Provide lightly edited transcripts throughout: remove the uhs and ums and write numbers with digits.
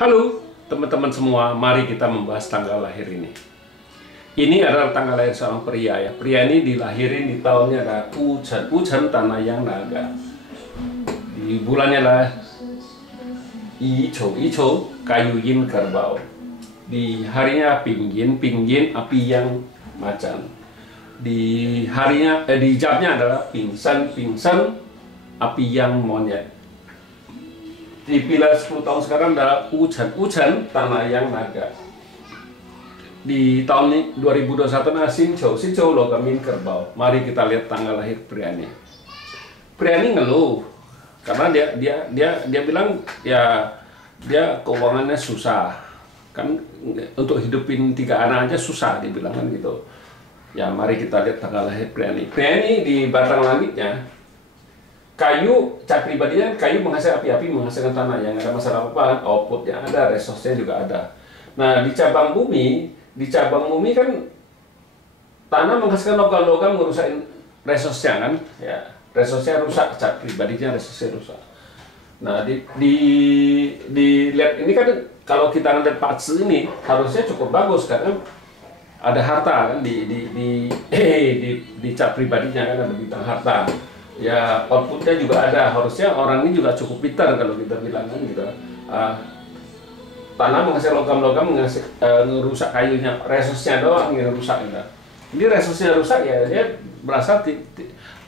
Halo teman-teman semua, mari kita membahas tanggal lahir ini. Ini adalah tanggal lahir seorang pria ya. Pria ini dilahirin di tahunnya ada Ucan tanah yang naga. Di bulannya lah Ico kayu yin kerbau. Di harinya Pinggin api yang macan. Di harinya di jamnya adalah pingsan api yang monyet. Dipilih 10 tahun sekarang adalah Ucan tanah yang naga. Di tahun ini 2021 nah Sinco logam yin kerbau. Mari kita lihat tanggal lahir pria ini. Pria ini ngeluh karena dia bilang ya dia keuangannya susah kan, untuk hidupin 3 anak aja susah dibilang kan gitu. Ya mari kita lihat tanggal lahir pria ini. Pria ini di batang langitnya kayu, cat pribadinya kayu menghasilkan api-api, menghasilkan tanah yang ada masalah apa, outputnya ada, resource-nya juga ada. Nah di cabang bumi kan tanah menghasilkan logam-logam ngerusakin resource-nya kan, ya resource-nya rusak, cat pribadinya resource-nya rusak. Nah dilihat ini kan kalau kita ngeliat Pak Tse ini harusnya cukup bagus karena ada harta kan di cat pribadinya kan ada bintang harta. Ya outputnya juga ada, harusnya orang ini juga cukup pintar kalau kita bilang kan gitu. Tanah menghasilkan logam-logam ngerusak kayunya, resource-nya doang yang rusak gitu. Ini resource-nya rusak ya dia merasa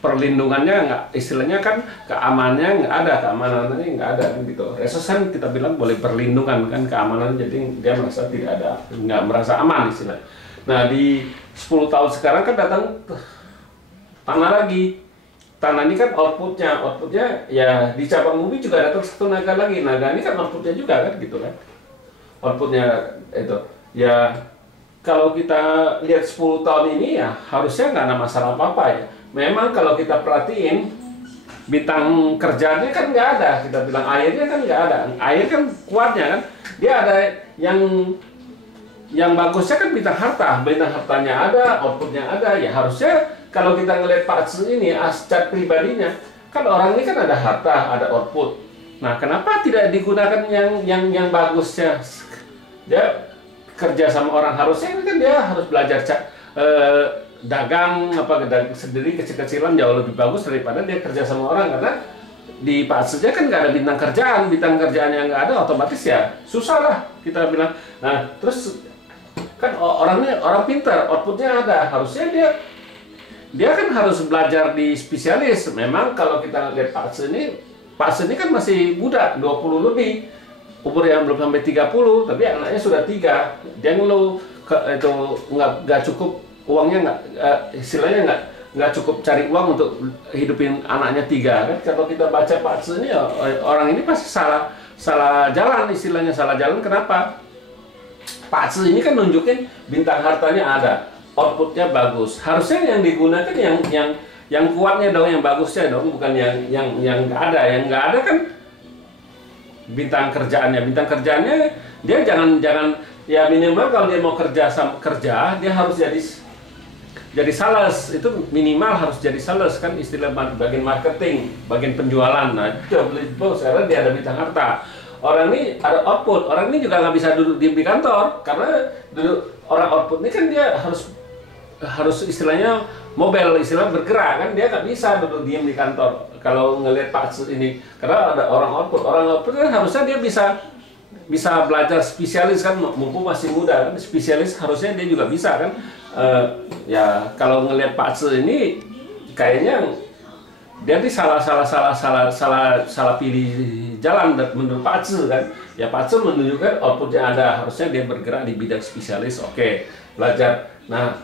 perlindungannya nggak, istilahnya kan keamanannya nggak ada, keamanannya nggak ada kan gitu. Resource kan kita bilang boleh perlindungan kan, keamanan, jadi dia merasa tidak ada, nggak merasa aman istilahnya. Nah di 10 tahun sekarang kan datang tanah lagi. Tanah ini kan outputnya ya di cabang bumi juga datang satu naga lagi. Naga ini kan outputnya juga kan gitu kan. Outputnya itu ya kalau kita lihat 10 tahun ini ya harusnya nggak ada masalah apa-apa ya. Memang kalau kita perhatiin bintang kerjanya kan nggak ada. Kita bilang airnya kan nggak ada. Air kan kuatnya kan. Dia ada yang bagusnya kan bintang hartanya ada, outputnya ada. Ya harusnya kalau kita ngelihat Pak Tse ini, cat pribadinya, kan orang ini kan ada harta, ada output. Nah, kenapa tidak digunakan yang bagusnya? Dia kerja sama orang, harusnya kan dia harus belajar dagang sendiri kecil-kecilan jauh lebih bagus daripada dia kerja sama orang, karena di Pak Tse kan nggak ada bintang kerjaan yang nggak ada, otomatis ya susah lah kita bilang. Nah, terus kan orangnya orang pintar, outputnya ada, harusnya dia kan harus belajar di spesialis. Memang kalau kita lihat Pak Tse ini kan masih muda, 20 lebih, umur yang belum sampai 30, tapi anaknya sudah 3. Dia ngeluh itu nggak cukup uangnya, istilahnya nggak cukup cari uang untuk hidupin anaknya 3 kan. Kalau kita baca Pak Tse ini, orang ini pasti salah jalan, istilahnya salah jalan. Kenapa? Pak Tse ini kan nunjukin bintang hartanya ada, outputnya bagus. Harusnya yang digunakan yang kuatnya dong, yang bagusnya dong, bukan yang nggak ada. Yang nggak ada kan bintang kerjaannya dia jangan ya minimal kalau dia mau kerja dia harus jadi sales, itu minimal harus jadi sales kan, istilah bagian marketing, bagian penjualan. Nah itu beli bos karena dia ada bintang harta. Orang ini ada output, orang ini juga nggak bisa duduk di kantor karena orang output ini kan dia harus istilahnya mobile, istilah bergerak kan, dia nggak bisa duduk diam di kantor. Kalau ngelihat Pak Tse ini, karena ada orang output kan harusnya dia bisa belajar spesialis kan, mumpung masih muda kan, spesialis harusnya dia juga bisa kan. Ya kalau ngelihat Pak Tse ini kayaknya dia ini salah pilih jalan menurut Pak Tse kan. Ya Pak Tse menunjukkan outputnya ada, harusnya dia bergerak di bidang spesialis. Oke, belajar. Nah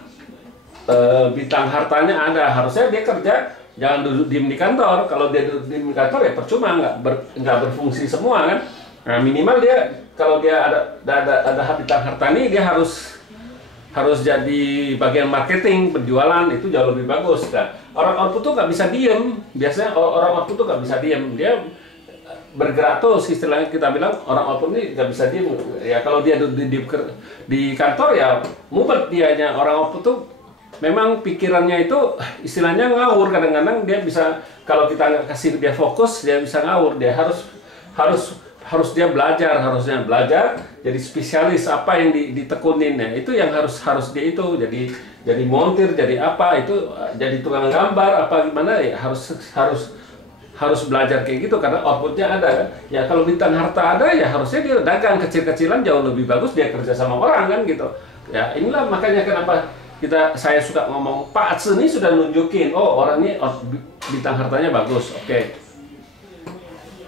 bintang hartanya ada, harusnya dia kerja, jangan duduk diem di kantor. Kalau dia duduk diem di kantor ya percuma, nggak berfungsi semua kan. Nah minimal dia kalau dia ada bintang harta ini, dia harus jadi bagian marketing, penjualan, itu jauh lebih bagus. Nah, orang output tuh nggak bisa diem. Biasanya orang output tuh nggak bisa diem, dia bergerak terus, istilahnya kita bilang orang output ini nggak bisa diem. Ya kalau dia di kantor ya mumet dianya. Orang output tuh memang pikirannya itu istilahnya ngawur, kadang-kadang dia bisa, kalau kita nggak kasih dia fokus, dia bisa ngawur. Dia harus harus dia belajar, harusnya belajar jadi spesialis apa yang ditekunin ya. Itu yang harus dia itu jadi montir, jadi apa itu, jadi tukang gambar apa gimana ya, harus belajar kayak gitu karena outputnya ada kan. Ya kalau bintang harta ada ya harusnya dia dagang kecil-kecilan jauh lebih bagus, dia kerja sama orang kan gitu. Ya inilah makanya kenapa saya suka ngomong Pak Atse ini sudah nunjukin, oh orang ini bintang hartanya bagus, oke.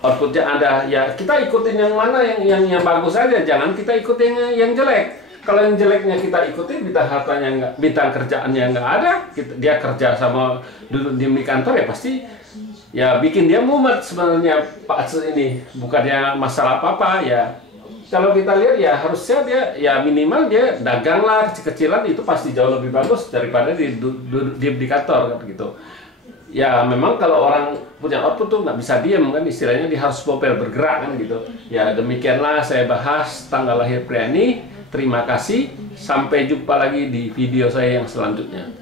Outputnya ada, ya kita ikutin yang mana yang bagus aja, jangan kita ikutin yang jelek. Kalau yang jeleknya kita ikutin, bintang hartanya nggak, bintang kerjaannya nggak ada, dia kerja sama duduk di kantor ya pasti ya bikin dia mumet sebenarnya Pak Atse ini, bukannya masalah apa-apa ya. Kalau kita lihat ya harusnya dia ya minimal dia dagang lah kecil-kecilan, itu pasti jauh lebih bagus daripada di kantor kan gitu. Ya memang kalau orang punya output tuh nggak bisa diem kan, istilahnya dia harus bopel bergerak kan gitu. Ya demikianlah saya bahas tanggal lahir pria ini. Terima kasih, sampai jumpa lagi di video saya yang selanjutnya.